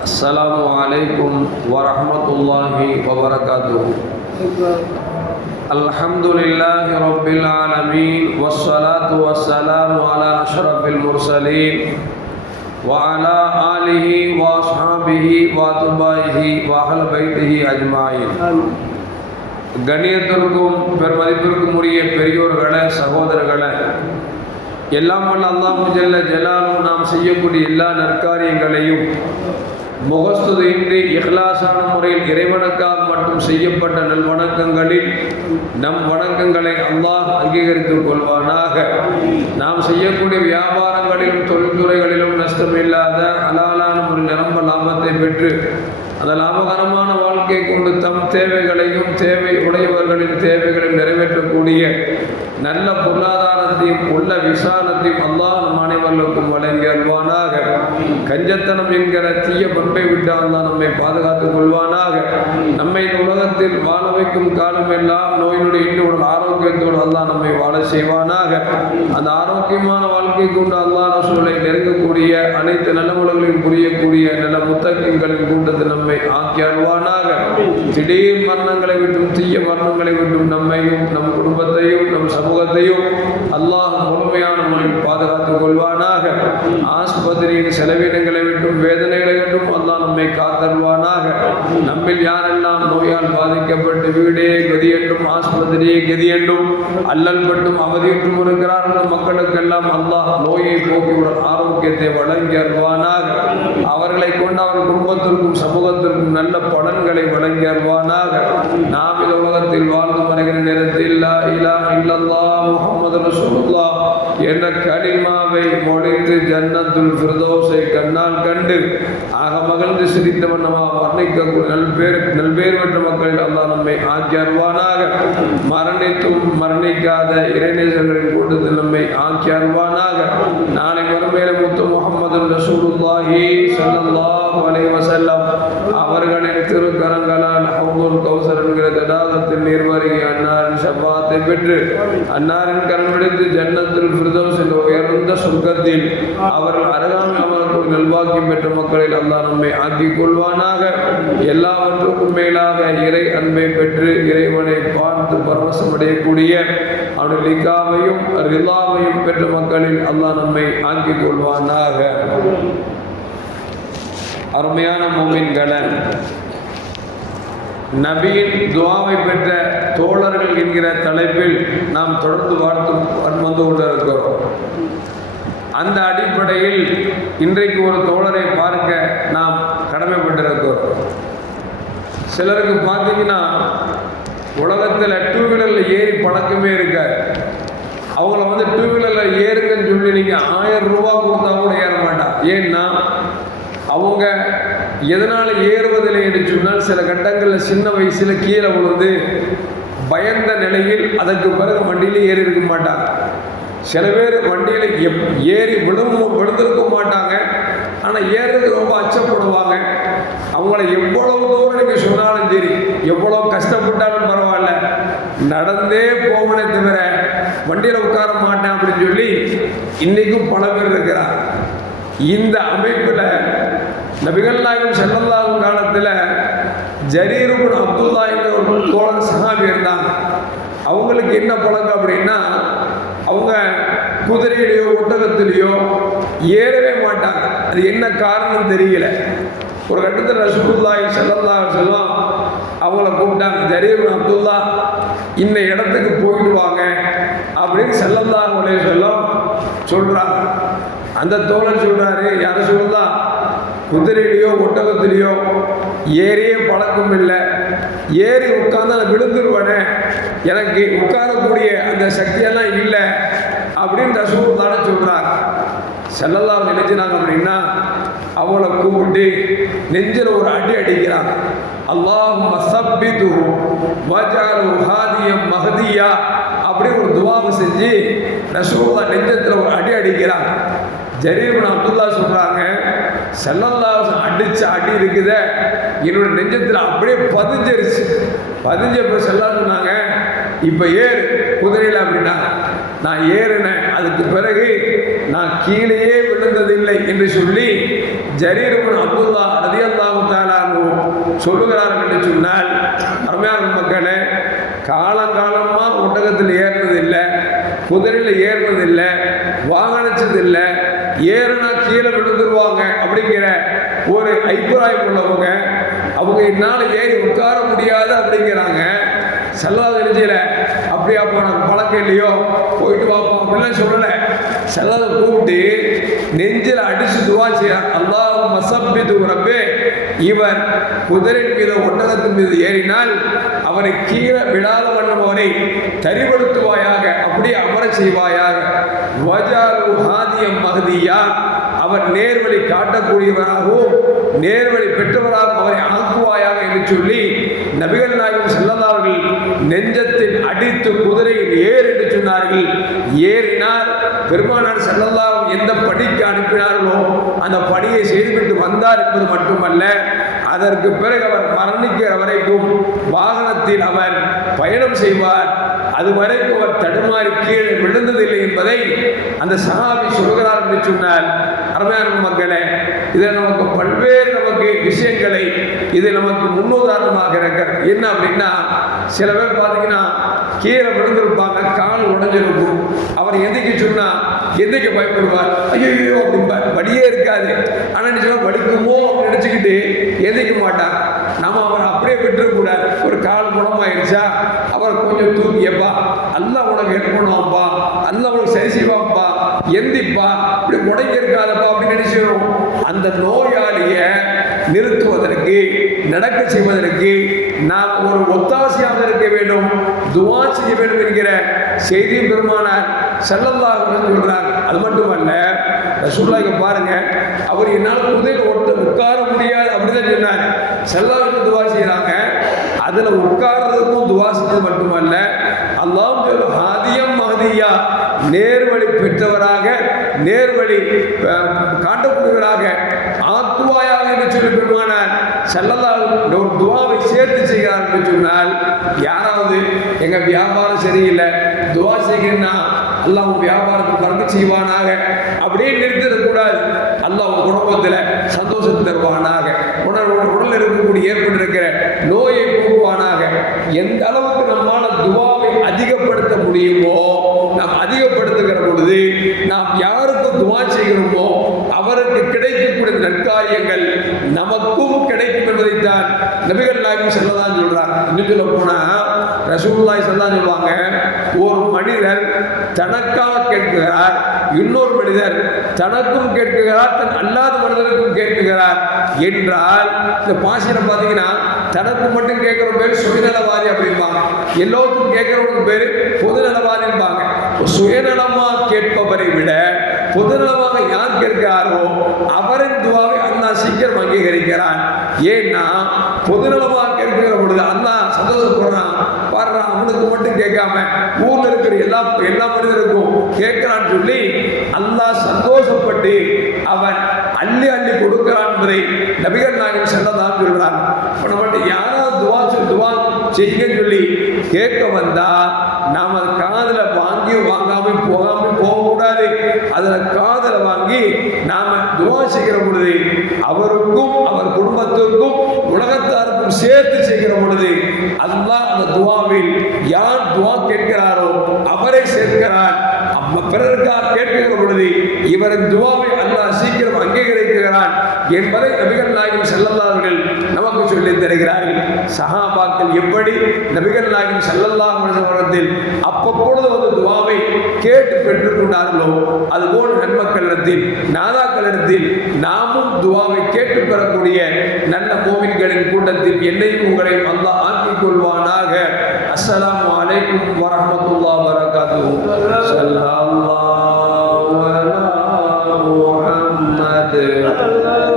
السلام عليكم ورحمة الله وبركاته الحمد لله رب العالمين والصلاة والسلام على أشرف المرسلين وعلى آله وأصحابه وأتباعه وأهل بيته أجمعين கண்ணியத்திற்கும் பெருமதிப்பிற்கும் உரிய பெரியோர்களே சகோதரர்களே எல்லாம் வல்ல அல்லாஹு ஜல்ல ஜலாலும் நாம் செய்யக்கூடிய எல்லா நற்காரியங்களையும் முகஸ்துதியின்றி இஹ்லாசான முறையில் இறைவனுக்காக மட்டும் செய்யப்பட்ட நல்வணக்கங்களில் நம் வணக்கங்களை அல்லாஹ் அங்கீகரித்துக் கொள்வானாக. நாம் செய்யக்கூடிய வியாபாரங்களிலும் தொழில்துறைகளிலும் நஷ்டமில்லாத அலாலான ஒரு நிரம்ப லாபத்தை பெற்று அந்த லாபகரமான வாழ்க்கை கொண்டு தம் தேவைகளையும் தேவை உடையவர்களின் தேவைகளையும் நிறைவேற்றக்கூடிய நல்ல பொருளாதாரத்தையும் உள்ள விசாலத்தையும் அல்லாஹ் நம் அனைவர்களுக்கும் வழங்கி அல்வானாக கஞ்சத்தனம் என்கிற தீய பண்பை விட்டு அல்லாஹ் நம்மை பாதுகாத்துக் கொள்வானாக. நம்மை இந்த உலகத்தில் வாழ வைக்கும் காலமெல்லாம் நோயினுடைய இன்னொரு ஆரோக்கியத்தோடு அல்லாஹ் நம்மை வாழ செய்வானாக. அந்த ஆரோக்கியமான வாழ்க்கை கொண்டு அல்லாஹ் சூழலை நெருங்கக்கூடிய அனைத்து நலமுலகளையும் புரியக்கூடிய நல்ல முத்தகங்களின் கூட்டத்தில் நம்மை ஆக்கி அழுவானாக திடீர் மரணங்களை விட்டும் தீய மரணங்களை விட்டும் நம்மையும் நம் குடும்பத்தையும் நம் சமூகத்தையும் அல்லாஹ் முழுமையான முறையில் பாதுகாத்துக் கொள்வான் ஆஸ்பத்திரியின் செலவினங்களை விட்டும் வேதனைகளை விட்டும் வந்தால் நம்மை காத்தருவானாக. நம்மில் யாரெல்லாம் நோயால் பாதிக்கப்பட்டு வீடே கதி என்றும் ஆஸ்பத்திரியே கதி என்றும் அல்லல் பட்டும் அவதியுற்றும் இருக்கிறார்கள் மக்களுக்கெல்லாம் அல்லாஹ் நோயை போக்கியுடன் ஆரோக்கியத்தை வழங்கி அருவானாக அவர்களை கொண்டு அவர் குடும்பத்திற்கும் சமூகத்திற்கும் நல்ல பலன்களை வழங்கி அருவானாக நாம் இந்த உலகத்தில் வாழ்ந்து வருகிற நேரத்தில் இல்லா இல்லா இல்லல்லா முகமது ரசூலுல்லாஹ் என்ற கனிமாவை மொழிந்து ஜன்னத்துல் ஃபிர்தௌஸை கண்ணால் கண்டு ஆக மகிழ்ந்து சிரித்தவன் நம்ம வர்ணிக்க நல்பேர் நல்பேர் பெற்ற மக்களில் அல்லா நம்மை ஆக்கி மரணித்தும் மரணிக்காத இறைநேசர்களின் கூட்டத்தில் நம்மை ஆக்கி அருவானாக நாளை மறுமையில முத்து முகமது ரசூலுல்லாஹி சல்லல்லாஹு அலைஹி வஸல்லம். அவர்களின் திருக்கரங்களால் ஹவுதுல் கௌசர் என்கிற தடாகத்தில் நீர்வருகி ஷபாத்தை பெற்று அன்னாரின் கரம் பிடித்து ஜன்னத்துல் ஃபிர்தௌஸ் என்ற உயர்ந்த சொர்க்கத்தில் அவர்கள் அருகாமை அமர்க்கும் நல்வாக்கியம் பெற்ற மக்களில் அல்லாஹ் நம்மை ஆக்கிக் கொள்வானாக. எல்லாவற்றுக்கும் மேலாக இறை அன்பை பெற்று இறைவனை பார்த்து பரவசம் அடையக்கூடிய அவனுடைய லிகாவையும் ரிலாவையும் பெற்ற மக்களில் அல்லாஹ் நம்மை ஆக்கிக் கொள்வானாக. அருமையான மோமின்களை நபியின் துவாவை பெற்ற தோழர்கள் என்கிற தலைப்பில் நாம் தொடர்ந்து வாழ்த்து வந்து கொண்டிருக்கிறோம். அந்த அடிப்படையில் இன்றைக்கு ஒரு தோழரை பார்க்க நாம் கடமைப்பட்டிருக்கிறோம். சிலருக்கு பார்த்தீங்கன்னா உலகத்தில் டூ வீலரில் ஏறி பழக்கமே இருக்காது. அவங்கள வந்து டூ வீலரில் ஏறுங்கன்னு சொல்லி நீங்கள் ஆயிரம் ரூபா கொடுத்தா கூட ஏற மாட்டான் ஏன்னா அவங்க எதனால் ஏறுவதில்லை என்று சொன்னால் சில கட்டங்களில் சின்ன வயசில் கீழே விழுந்து பயந்த நிலையில் அதற்கு பிறகு வண்டியிலே ஏறி இருக்க மாட்டாங்க. சில பேர் வண்டியில் எப் ஏறி விழும் விழுந்திருக்க மாட்டாங்க. ஆனால் ஏறுறது ரொம்ப அச்சப்படுவாங்க. அவங்கள எவ்வளவு தூரம் நீங்கள் சொன்னாலும் சரி எவ்வளோ கஷ்டப்பட்டாலும் பரவாயில்ல. நடந்தே போகணே தவிர வண்டியில் உட்கார மாட்டேன் அப்படின்னு சொல்லி இன்றைக்கும் பல பேர் இருக்கிறார் இந்த அமைப்பில் நபிகள் நாயகம் செல்லந்தாகும் காலத்தில் ஜரீருபுன் அப்துல்லா என்ற ஒரு தோழர் சஹாபி இருந்தாங்க. அவங்களுக்கு என்ன பழக்கம் அப்படின்னா அவங்க குதிரையிலையோ ஒட்டகத்திலேயோ ஏறவே மாட்டாங்க. அது என்ன காரணம் தெரியல. ஒரு கட்டத்தில் ரசூல்லாய் ஸல்லல்லாஹு அலைஹி அவங்கள கூப்பிட்டாங்க ஜரீர் அப்துல்லா இந்த இடத்துக்கு போயிட்டு வாங்க. அப்படின்னு ஸல்லல்லாஹு உடைய வஸல்லம் சொல்கிறாங்க அந்த தோழர் சொல்கிறாரு யார சொல்லலாம் குதிரையிலையோ ஒட்டகத்திலையோ ஏறியே பழக்கம் இல்லை ஏறி உட்கார்ந்து நான் விழுந்துருவேனே. எனக்கு உட்காரக்கூடிய அந்த சக்தியெல்லாம் இல்லை அப்படின்னு ரசூல் தானே சொல்கிறார் செல்லலாம் நினைச்சினாங்க அப்படின்னா அவளை கூப்பிட்டு நெஞ்சில் ஒரு அடி அடிக்கிறாங்க அல்லாஹ் மசப்பிது வஜாலு ஹாதியம் மஹதியா அப்படி ஒரு துவாவை செஞ்சு ரசூல்லா நெஞ்சத்தில் ஒரு அடி அடிக்கிறாங்க ஜரீர்பன் அப்துல்லா சொல்கிறாங்க செல்லல்லா அடிச்சு அடி இருக்குத. என்னோட நெஞ்சத்தில் அப்படியே பதிஞ்சிருச்சு. பதிஞ்சப்ப செல்லா சொன்னாங்க இப்போ ஏறு குதிரையில் அப்படின்னா நான் ஏறினேன். அதுக்கு பிறகு நான் கீழேயே விழுந்ததில்லை என்று சொல்லி ஜரீர் இப்னு அப்துல்லா ரதியல்லாஹு சொல்லுகிறார்கள் என்று சொன்னால் அருமையான மக்களே காலங்காலமாக ஒட்டகத்தில் ஏறினதில்லை குதிரையில் ஏறினதில்லை வாகனிச்சதில்லை ஏறுனா கீழே விழுந்துருவாங்க அப்படிங்கிற ஒரு அபிப்பிராயம் உள்ளவங்க அவங்க என்னால் ஏறி உட்கார முடியாது அப்படிங்கிறாங்க. செல்லாத நெஞ்சில அப்படியா போன பழக்கம் இல்லையோ? போயிட்டு பார்ப்போம் அப்படிலாம் சொல்லலை. செல்லாத கூப்பிட்டு நெஞ்சில் அடிச்சு துவா செய்ய அல்லாஹ் மசப்பிது ரப்பே. இவர் குதிரையின் மீது ஒட்டகத்தின் மீது ஏறினால் அவரை கீழே விடாத வண்ணம் அவரை தரிபடுத்துவாயாக அப்படியே அமர செய்வாயாக. வஜாலு ஹாதியம் மகதியா அவர் நேர்வழி காட்டக்கூடியவராகவும் நேர்வழி பெற்றவராகவும் அவரை ஆக்குவாயாக என்று சொல்லி நபிகள் நாயகம் செல்லதார்கள் நெஞ்சத்தில் அடித்து குதிரையில் ஏறு என்று சொன்னார்கள். ஏறினார் பெருமானார் செல்லதாவும் எந்த படிக்கு அனுப்பினார்களோ அந்த பணியை செய்துவிட்டு வந்தார் என்பது மட்டுமல்ல அதற்கு பிறகு அவர் மரணிக்கிற வரைக்கும் வாகனத்தில் அவர் பயணம் செய்வார். அது வரைக்கும் அவர் தடுமாறி கீழே விழுந்ததில்லை என்பதை அந்த சகாபி சொல்கிறார் என்று சொன்னார் அருமையான மக்களே இதில் நமக்கு பல்வேறு நமக்கு விஷயங்களை இது நமக்கு முன்னுதாரணமாக இருக்கிறது. என்ன அப்படின்னா சில பேர் பார்த்தீங்கன்னா கீழே விழுந்திருப்பாங்க கால் உடஞ்சிருக்கும். அவர் எதுக்கு சொன்னா எந்திரிக்க பயப்படுவார்? ஐயோ அப்படிம்பார். வழியே இருக்காது. ஆனால் நிச்சயமா வலிக்குமோ அப்படின்னு நினச்சிக்கிட்டு மாட்டார். நம்ம அவரை அப்படியே விட்டுறக்கூடாது. ஒரு கால் குணமாயிருச்சா? அவர் கொஞ்சம் தூக்கியப்பா அல்ல உனக்கு ஹெல்ப் பண்ணுவான்ப்பா அல்ல உனக்கு சரி செய்வான்ப்பா எந்திப்பா. இப்படி முடங்கி இருக்காதப்பா அப்படின்னு நினைச்சிடும் அந்த நோயாளியை நிறுத்துவதற்கு நடக்க செய்வதற்கு நாம் ஒரு ஒத்தாசையாக இருக்க வேண்டும். துவா செய்ய வேண்டும் என்கிற செய்தி பெருமானார் செல்லல்லாக சொல்றார். அது மட்டுமல்ல ரசூல்லாங்க பாருங்க அவர் என்னால் முதல் ஒட்ட உட்கார முடியாது அப்படிதான் சொன்னார். செல்லாவுக்கு துவா செய்கிறாங்க அதில் உட்கார்றதுக்கும் துவா செஞ்சது மட்டுமல்ல அல்லாஹ் சொல்லும் ஹாதியம் மகதியா நேர்வழி பெற்றவராக நேர்வழி காட்டக்கூடியவராக ஆத்துவாயாக என்று சொல்லி பெருமானார் செல்லல்லாஹ் ஒரு துவாவை சேர்த்து செய்கிறார் என்று சொன்னால் யாராவது எங்கள் வியாபாரம் சரியில்லை துவா செய்கிறேன்னா அல்லாஹ் வியாபாரத்தை பறக்க செய்வானாக அப்படியே நிறுத்திடக்கூடாது. அந்த குடும்பத்தில் சந்தோஷம் தருவானாக. உடல் உடல் இருக்கக்கூடிய ஏற்பட்டிருக்கிற நோயை போக்குவானாக. எந்த அளவுக்கு நம்மால் துவாவை அதிகப்படுத்த முடியுமோ நாம் அதிகப்படுத்துகிற பொழுது நாம் யாருக்கு துவா செய்கிறோமோ அவருக்கு கிடைக்கக்கூடிய நற்காரியங்கள் நமக்கும் கிடைக்கும் என்பதைத்தான் நபிகள் நாயகம் செல்லதான் சொல்றார் இன்னும் சொல்ல போனா ரசூல்லாய் ஸல்லல்லாஹு சொல்லுவாங்க ஒரு மனிதர் தனக்காக கேட்கிறார் இன்னொரு மனிதர் தனக்கும் கேட்கிறார் தன் அல்லாத மனிதருக்கும் கேட்கிறார் என்றால் இந்த பாசியில் பார்த்தீங்கன்னா தனக்கு மட்டும் கேட்குற பேர் சுயநலவாதி அப்படிம்பாங்க. எல்லோருக்கும் கேட்குறவங்க பேர் பொதுநலவாதிம்பாங்க சுயநலமாக கேட்பவரை விட பொதுநலமாக யார் கேட்கிறாரோ அவரின் துவாவை அண்ணா சீக்கிரம் அங்கீகரிக்கிறான். ஏன்னா பொதுநலமாக கேட்கிற பொழுது அண்ணா சந்தோஷப்படுறான். எல்லா எல்லா மனிதருக்கும் கேட்கிறான்னு சொல்லி அல்லாஹ் சந்தோஷப்பட்டு அவன் அள்ளி அள்ளி கொடுக்கிறான் என்பதை நபிகள் நாயகன் செல்லதான் சொல்கிறான் இப்ப நம்மகிட்ட யாராவது துவா துவா செய்யுங்கன்னு சொல்லி கேட்க வந்தா நாம அது காதுல வாங்கி வாங்காமல் போகாம போகக்கூடாது. அதுல காதுல வாங்கி நாம துவா செய்கிற பொழுது அவருக்கும் அவர் குடும்பத்திற்கும் உலகத்தாருக்கும் சேர்த்து செய்கிற பொழுது அல்லாஹ் அந்த துவாவில் யார் துவா கேட்கிறாரோ அவரை சேர்க்கிறார். அம்ம பிறருக்காக கேட்கிற பொழுது இவரின் துவாவை அல்ல சீக்கிரம் அங்கீகரிக்கிறான் என்பதை நபிகள் நாயகம் செல்லல்லார்கள் நமக்கு சொல்லித் தருகிறார்கள். சஹாபாக்கள் எப்படி நபிகள் நாயகம் செல்லல்லா வருடத்தில் அப்பப்பொழுது வந்து துவாவை கேட்டு பெற்றுக்கொண்டார்களோ அதுபோல் நன்மக்களிடத்தில் நாதாக்களிடத்தில் நாமும் துவாவை கேட்டு பெறக்கூடிய நல்ல கோவில்களின் கூட்டத்தில் என்னையும் உங்களையும் அல்லாஹ் ஆக்கிக் கொள்வானாக. அஸ்லாம் அலைக்கும் வரஹ்மத்துல்லாஹி வபரகாத்துஹு. আল্লাহ।